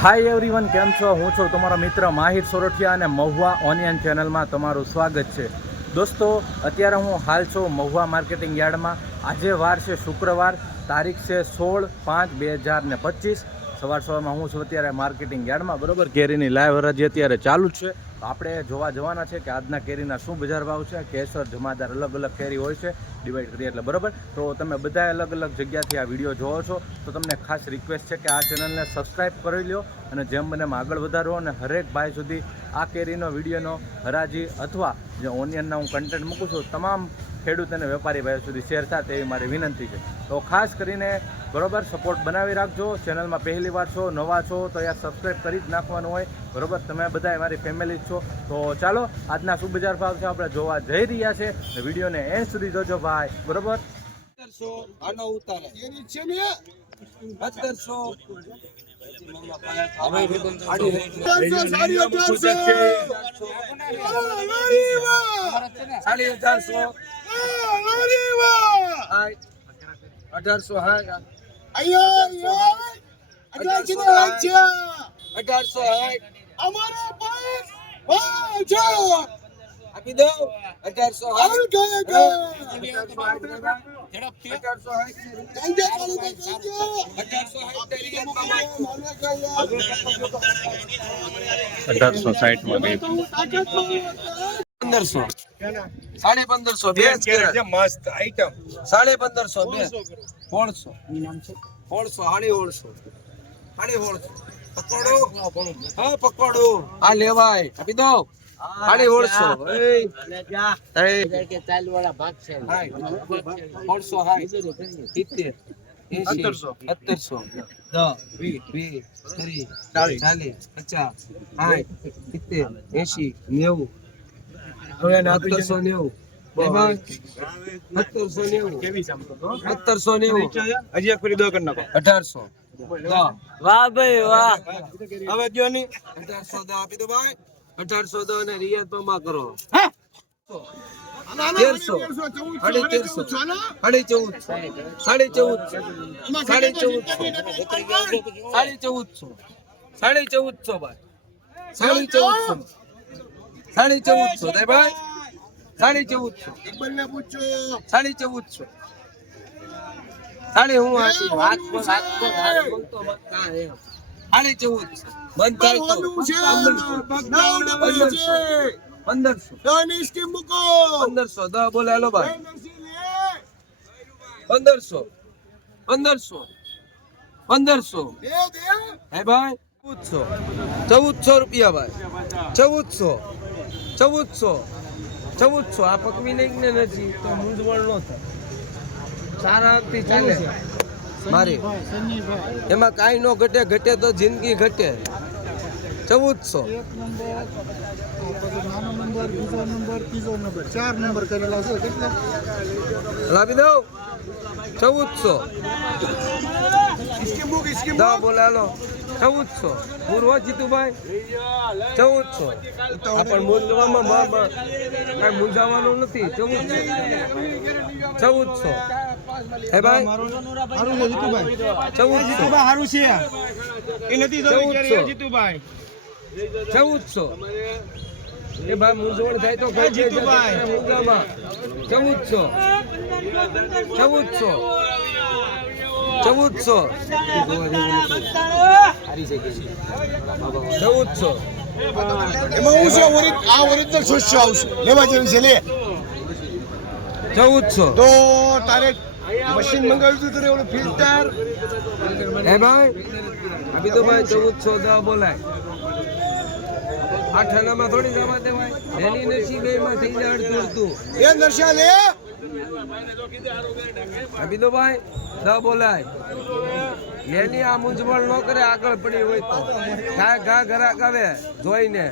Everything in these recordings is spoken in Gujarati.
હાય એવરીવન કેમ છો? હું છું તમારો મિત્ર માહિર સોરઠિયા અને મહુવા ઓનિયન ચેનલમાં તમારું સ્વાગત છે. દોસ્તો, અત્યારે હું હાલ છું મહુવા માર્કેટિંગ યાર્ડમાં. આજે વાર છે શુક્રવાર, તારીખ છે સોળ પાંચ બે હજાર ને પચીસ. સવાર સવારમાં હું છું અત્યારે માર્કેટિંગ યાર્ડમાં, બરોબર? કેરીની લાઈવ હરાજી અત્યારે ચાલુ જ છે. આપણે જોવા જવાના છે કે આજના કેરીના શું બજાર ભાવ છે? કેસર, જમાદાર અલગ અલગ કેરી હોય છે ડિવાઈડ કરીએ એટલે, બરોબર? તો તમે બધા અલગ અલગ જગ્યાથી આ વીડિયો જોવો છો. તો તમને ખાસ રિક્વેસ્ટ છે કે આ ચેનલને સબસ્ક્રાઈબ કરી લો અને જેમ બને આગળ વધારો અને હરેક ભાઈ સુધી આ કેરીનો, વિડીયોનો હરાજી અથવા જે ઓનિયનના હું કન્ટેન્ટ મૂકું છું, તમામ ખેડૂત અને વેપારી ભાઈઓ સુધી શેર થાય તેવી મારી વિનંતી છે. તો ખાસ કરીને બરોબર? સપોર્ટ બનાવી રાખજો. ચેનલમાં પહેલી વાર છો નવા છો તો યાર સબસ્ક્રાઈબ કરી જ નાખવાનું હોય. બરોબર? તમે બધા મારી ફેમિલી છો. તો ચાલો આજના શું બજાર ભાવ છે આપણે જોવા જઈ રહ્યા છે. વિડીયોને એન્ડ સુધી જોજો ભાઈ. બરોબર? અઢારસો આનો ઉતારે. સત્તરસો સાડી અઢારસો અઢારસો હાય અઢારસો હાય આપી દો અઢારસો હાય અઢારસો હાય અઢારસો અઢારસો સાઠમાં ગઈ પંદરસો. સાડી પંદરસો બે મસ્ત આઈટમ સાડી પંદરસો બે. ઓળસો ઓળસો પકોડો? હા પકોડો. આ લેવાય. આપી દો. સાડી ઓળસો ઓળસો હાય. સિત્તેર. સત્તરસો. સત્તરસો. દસ. વીસ. વીસ. ત્રીસ ચાલીસ. ચાલીસ. પચાસ. સાઠ સિત્તેર. એસી નેવું. નેવું. સત્તરસો નેવું. સત્તરસો નેવું. હજી એક ફરી દો કરી નાખો. અઢારસો. વાહ. ભાઈ વાહ. હવે જો ની અઢારસો દસ આપી દો ભાઈ. અઢારસો દસ અને રિયાતમાં કરો. તેરસો. સાડી તેરસો. સાડી ચૌદ. સાડી ચૌદ. સાડી ચૌદ સાડી ચૌદસો સાડી ચૌદસો ભાઈ. સાડી ચૌદસો સાડી ચૌદસો દે ભાઈ. સાડી ચૌદસો સાડી ચૌદસો સાડી હું હાથ બોલતો સાડી ચૌદસો પંદરસો. પંદરસો. દસ બોલે હાલો ભાઈ. પંદરસો. પંદરસો. પંદરસો. હે ભાઈ? ચૌદસો ચૌદસો રૂપિયા ભાઈ. ચૌદસો ચૌદસો. ચૌદસો. આ પકવી નહીં ને નથી તો મૂંઝવણ ન થાય. સારા આપતી ચાલે. મારી. એમાં કાંઈ નો ઘટે ઘટે તો જિંદગી ઘટે. ચૌદસો. લાવી દઉં. ચૌદસો. બોલાલો. ચૌદસો. પૂર્વ જીતુભાઈ ચૌદસો. પણ મૂંઝવામાં કાંઈ મૂંઝાવાનું નથી ચૌદસો ચૌદસો. હે ભાઈ? ચૌદસો. સારું છે એ નથી ચૌદસો. જીતુભાઈ. ચૌદસો. એ ભાઈ મૂંઝવણ થાય તો કઈ જીતુભાઈ. મૂંઝામાં ચૌદસો. ચૌદસો. ચૌદસો. ચૌદસો. એમાં હું છે આ ઓરિજિનલ શસ્ય આવશે. લેવા જેવી છે લે. ચૌદસો. તો તારે મશીન મંગાવ્યું હતું તારે ઓલું ફિલ્ટર હે ભાઈ અભી તો ભાઈ ચૌદસો દસ બોલાય. આઠાનામાં થોડી જવા દેવાય. એની નસી બે માં થઈ જાય અડધું એ નરસા લે. અભી તો ભાઈ દસ બોલાય. એની આ મૂંઝવણ ન કરે આગળ પડી હોય તો. ઘા ઘા ઘરાક આવે જોઈને.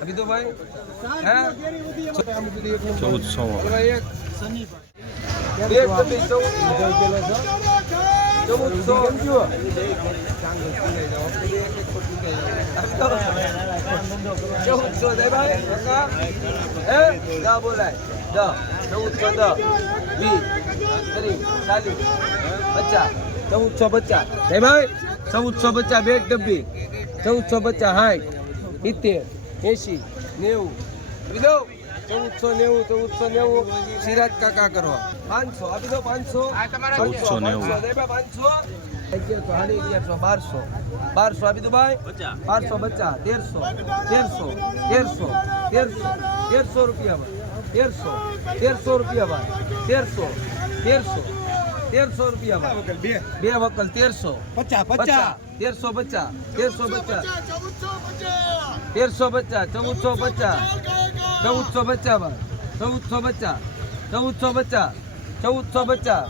અભી તો ભાઈ? હે? ચૌદસો. એક. એક ચૌદ. ચૌદસો. ચૌદસો બોલાય. દસ ચૌદસો દસ વીસ ચાલીસ પચાસ ચૌદસો પચાસ હે ભાઈ. ચૌદસો પચાસ બે ડબ્બી. ચૌદસો પચાસ સાઠ સિત્તેર એસી નેવું. દો ચૌદસો નેવું ચૌદસો નેવું. સિરાજ કાકા કરવા. પાંચસો. આપી દો પાંચસો? ચૌદસો નેવું. પાંચસો. સાડી અગિયારસો બારસો. બારસો આપી દો ભાઈ? બારસો પચાસ તેરસો તેરસો તેરસો તેરસો તેરસો રૂપિયા ભાઈ તેરસો તેરસો રૂપિયા ભાઈ તેરસો તેરસો તેરસો રૂપિયા બે. વકલ તેરસો. પચાસ પચાસ. તેરસો પચાસ તેરસો પચાસ. તેરસો પચાસ ચૌદસો પચાસ ચૌદસો પચાસ ભાઈ. ચૌદસો પચાસ ચૌદસો પચાસ ચૌદસો પચાસ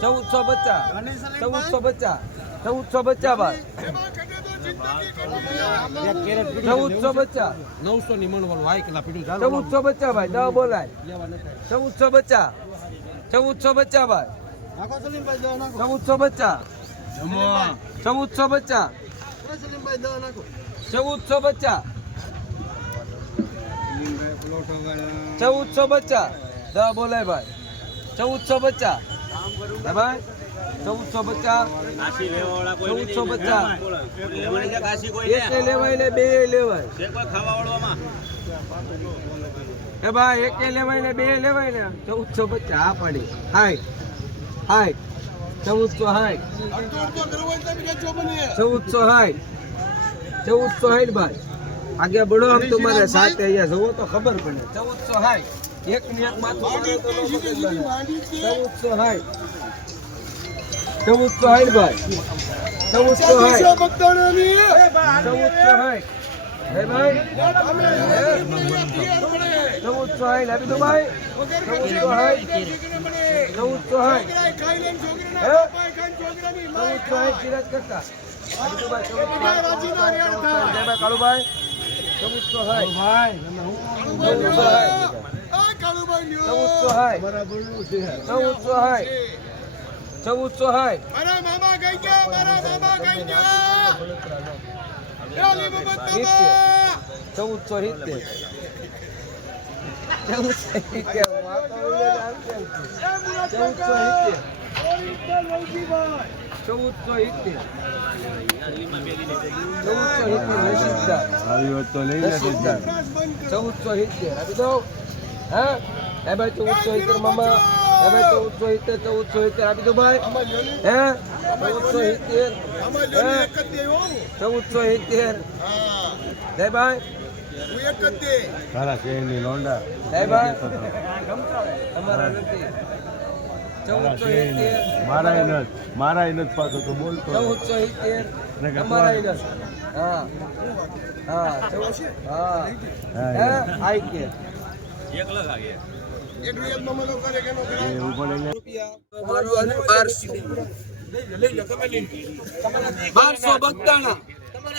ચૌદસો પચાસ ચૌદસો પચાસ ચૌદસો પચાસ ભાઈ. ચૌદસો પચાસ. નવસો ની મણવાનું હાઈ કલા પીડું ચૌદસો પચાસ ભાઈ દવા બોલાય. ચૌદસો પચાસ ચૌદસો પચાસ ભાઈ. ચૌદસો પચાસ. ચૌદસો પચાસ. ચૌદસો બચ્ચા ચૌદસો પચાસ. દવા બોલાય ભાઈ. ચૌદસો હે ભાઈ. ચૌદસો પચાસ. ચૌદસો બચ્ચા એકે લેવાય ને બે લેવાય. એ ભાઈ એક લેવાય ને બે લેવાય ને. ચૌદસો બચ્ચા આ પાડી. હાય. હાય. ચૌદસો હાય. ચૌદસો હાય. ચૌદસો હાય ભાઈ. આગળ બડો આમ મારે સાથે અહીંયા જવો તો ખબર પડે. ચૌદસો હાય. એક મિનિટ માથું તો. ચૌદસો હાય. ચૌદસો હાય ભાઈ. ચૌદસો હાય. ચૌદસો હાય. ચૌદસો હાય આપી દો ભાઈ ચૌદસો હાય ચૌદસો હાય હે ચૌદસો હાય સિરાજ કરતા કાળુભાઈ ચૌદસો હાય ચૌદસો હાય ચૌદસો હાય ચૌદસો હાય ચૌદસો મારા મામા ગઈ ગયા મારા મામા ગઈ ગયા ચૌદસો સિત્તેર. ચૌદસો સિત્તેર ચૌદસો સિત્તેર. ચૌદસો સિત્તેર. ચૌદસો સિત્તેર ચૌદસો સિત્તેર. હા? એ ભાઈ ચૌદસો સિત્તેર, મામા. ભાઈ ચૌદસો સિત્તેર ચૌદસો સિત્તેર આપી દો ભાઈ. હે? ચૌદસો સિત્તેર ચૌદસો સિત્તેર હા? જય ભાઈ. હું એક જ દે. જય ભાઈ. અમારા નથી. ચૌદસો મારા નથી પાછો તો બોલતો ચૌદસો સિત્તેર અમારા નથી હા. હા. હા. હે આઈ કે એક કરે બારસો. બગદાણા.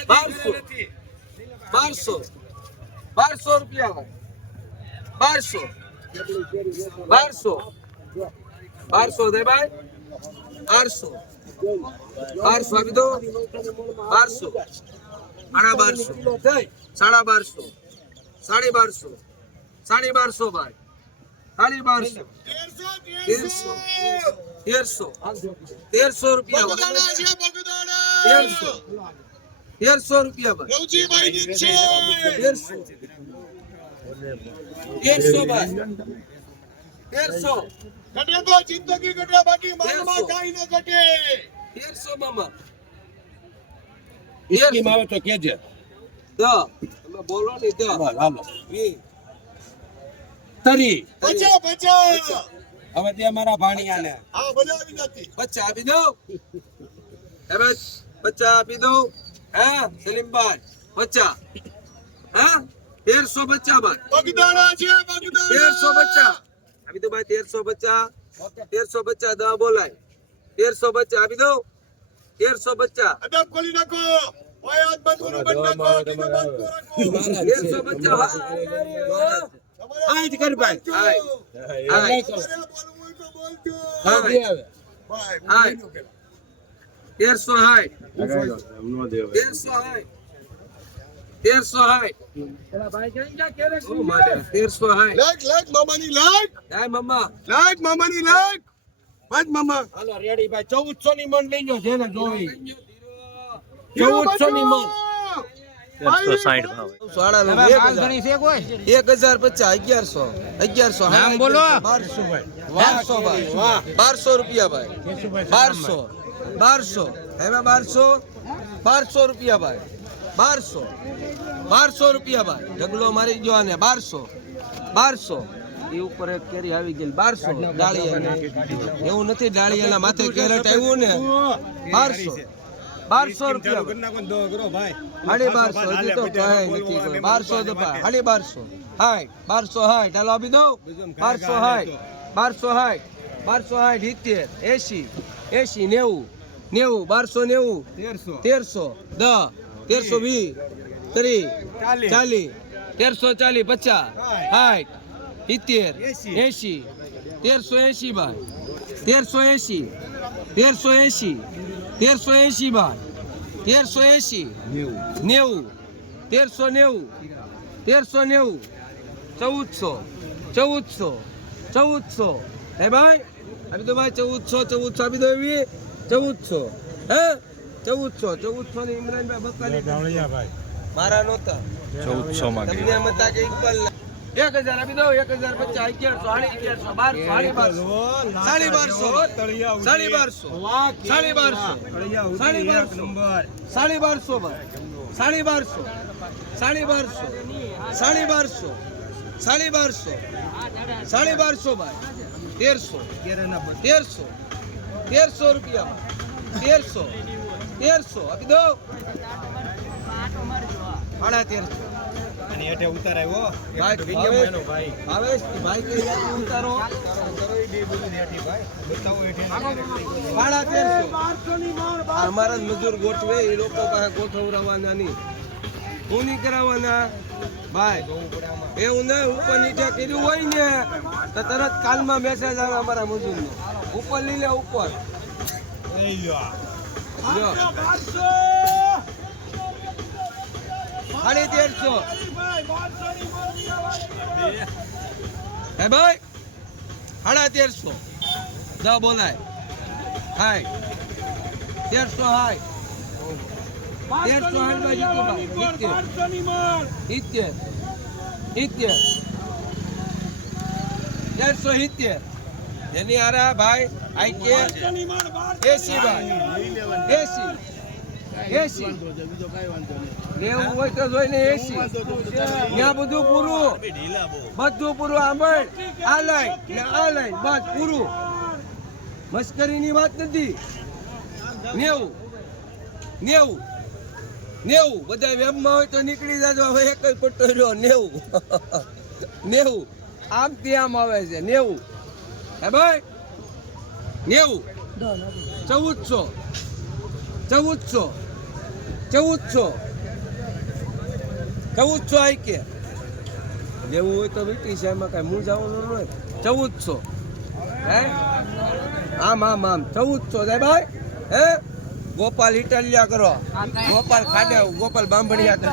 બારસો. બારસો. બારસો રૂપિયા બારસો. બારસો. બારસો દે ભાઈ. બારસો. બારસો આપી દો. બારસો. સાડા બારસો. સાડા બારસો. સાડી બારસો. સાડી બારસો ભાઈ. સાડી બારસો. તેરસો. તેરસો. તેરસો રૂપિયા. તેરસો. તેરસો રૂપિયા ભાઈ તેરસો. તેરસો ભાઈ તેરસો. ઘટે તો જિંદગી ઘટે બાકી માનમાં. કાઈ ન ઘટે. તેરસો મામા. સ્કીમ આવે તો કેજે. દ. તમે બોલો ને દ. હાલો. વી. તરી બચા બચા હવે તે મારા ભાણિયાને. હા બોલાવી નથી બચા આપી દો હવે બચા આપી દો હા સલીમભાઈ બચા હા તેરસો બચ્ચા ભાઈ બગદાણા છે બગદાણા. તેરસો બચ્ચા. આપી દો ભાઈ તેરસો બચ્ચા. તેરસો બચ્ચા દવા બોલાય. તેરસો બચ્ચા આપી દો તેરસો બચ્ચા. અદબ ખોલી નાખો. ભાઈ હાથ બંધ કરો બંધ નાખો. તેરસો પચ્ચા આજ કર ભાઈ. ભાઈ હાય. તેરસો હાય. તેરસો હાય. તેરસો હાય. મારે તેરસો હાય. લાગ લાગ મામાની લાગ હાય મમ્મા લાગ મામાની લાગ પાંચ મામા. હાલો રેડી ભાઈ. ચૌદસો ની મન લઈ જેને જોવી ચૌદસો ની મણ. તેરસો સાઠ ભાવ. એક હજાર. પચાસ અગિયારસો. અગિયારસો નામ બોલો. બારસો બારસો ભાઈ. બારસો રૂપિયા ભાઈ. બારસો. બારસો. એમાં બારસો? બારસો રૂપિયા ભાઈ. બારસો. બારસો રૂપિયા ભાઈ. ઢગલો મારી ગયો આને. બારસો. બારસો. એ ઉપર એક કેરી આવી ગઈ બારસો. ડાળિયા એવું નથી ડાળિયાના માથે કેરેટ આવ્યું ને. બારસો. બારસો રૂપિયા સાડી બારસો તો કાંઈ નથી બારસો તો સાડી બારસો. હાય બારસો હાય ચાલો આપી દઉં? બારસો હાય બારસો હાય બારસો હાય સિત્તેર એસી એસી નેવું નેવું બારસો નેવું તેરસો. દસ તેરસો વીસ. ત્રીસ ચાલીસ. તેરસો ચાલીસ પચાસ. સાઠ સિત્તેર એસી તેરસો એસી બાય તેરસો એસી તેરસો એસી તેરસો એસી ભાઈ તેરસો એસી નેવું તેરસો નેવું તેરસો નેવું ચૌદસો ચૌદસો ચૌદસો. હે ભાઈ? આપી દો ભાઈ ચૌદસો ચૌદસો આપી દો એવી ચૌદસો. હે? ચૌદસો ચૌદસો ને ઇમરાનભાઈ બકાલી. મારા નહોતા. ચૌદસો માં તમને મતા કે ઇકબાલ. એક હજાર આપી દો એક હજાર પચાસ અગિયારસો સાડી અગિયારસો બારસો સાડી બારસો. સાડી બારસો. સાડી બારસો. સાડી બારસો. સાડી બારસો. સાડી બારસો સાડી બારસો. સાડી બારસો. સાડી બારસો. સાડી બારસો. ભાઈ. તેરસો. તેરસો. તેરસો રૂપિયા તેરસો. તેરસો. આપી દો સાડા તેરસો. ભાઈ ભાવેશ ભાવેશ ભાઈ ભાઈ ઉતારો? અમારા મજૂર ગોઠવે એ લોકો પાસે ગોઠવરાવાના નહીં હું નહીં કરાવવાના. ભાઈ એવું ના ઉપર નીચે કીધું હોય ને તો તરત કાલમાં મેસેજ આવે અમારા મજૂર ઉપર લઈ લે ઉપર. સાડી તેરસો. હે ભાઈ? સાડા તેરસો. દ બોલાય. હાય. તેરસો હાય. તેરસો સિત્તેર સિત્તેર તેરસો સિત્તેર એની હારા ભાઈ આઈ કે. એસી ભાઈ. એસી. એસી. લેવું વાત નથી. નેવું. નેવું. નેવું. હોય તો નીકળી જાજો. હવે એક પટ્ટો રહ્યો. નેવું. નેવું. આમ ત્યાં આવે છે. નેવું. હે ભાઈ? નેવું. ચૌદસો. ચૌદસો. ચૌદસો ચૌદસો આઈ કે? લેવું હોય તો વીટી એમાં કાંઈ હું જવાનું નહીં ચૌદસો હે? આમ આમ આમ. ચૌદસો સાહેબ ભાઈ હે? ગોપાલ ઇટાલિયા કરો. ગોપાલ ખાડે ગોપાલ બાંભણિયા કરો.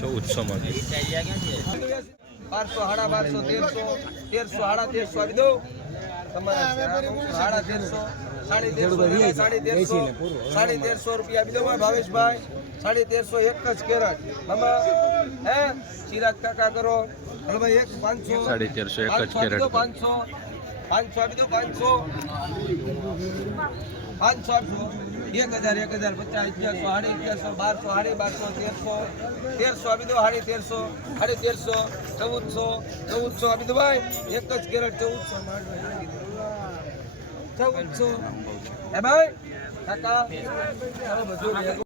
ચૌદસો માં બારસો સાડા બારસો તેરસો તેરસો સાડા તેરસો આવી દઉં. તમારે સાડા તેરસો. સાડી તેરસો રૂપિયા બીજો દઉં ભાવેશભાઈ સાડી તેરસો એક જ કેરેટ. આમાં હે? ચિરાગ કાકા કરો. ભાઈ એક પાંચસો. સાડી તેરસો એક જ કેરેટ. પાંચસો. પાંચસો આપી દો પાંચસો. પાંચસો આપશો એક હજાર એક હજાર પચાસ અગિયારસો સાડી અગિયારસો બારસો સાડી બારસો તેરસો. તેરસો આપી દો સાડી તેરસો સાડી તેરસો ચૌદસો ચૌદસો આપી દો ભાઈ. એક જ કેરેટ ચૌદસો. ચૌદસો એ ભાઈ કાકા. બધું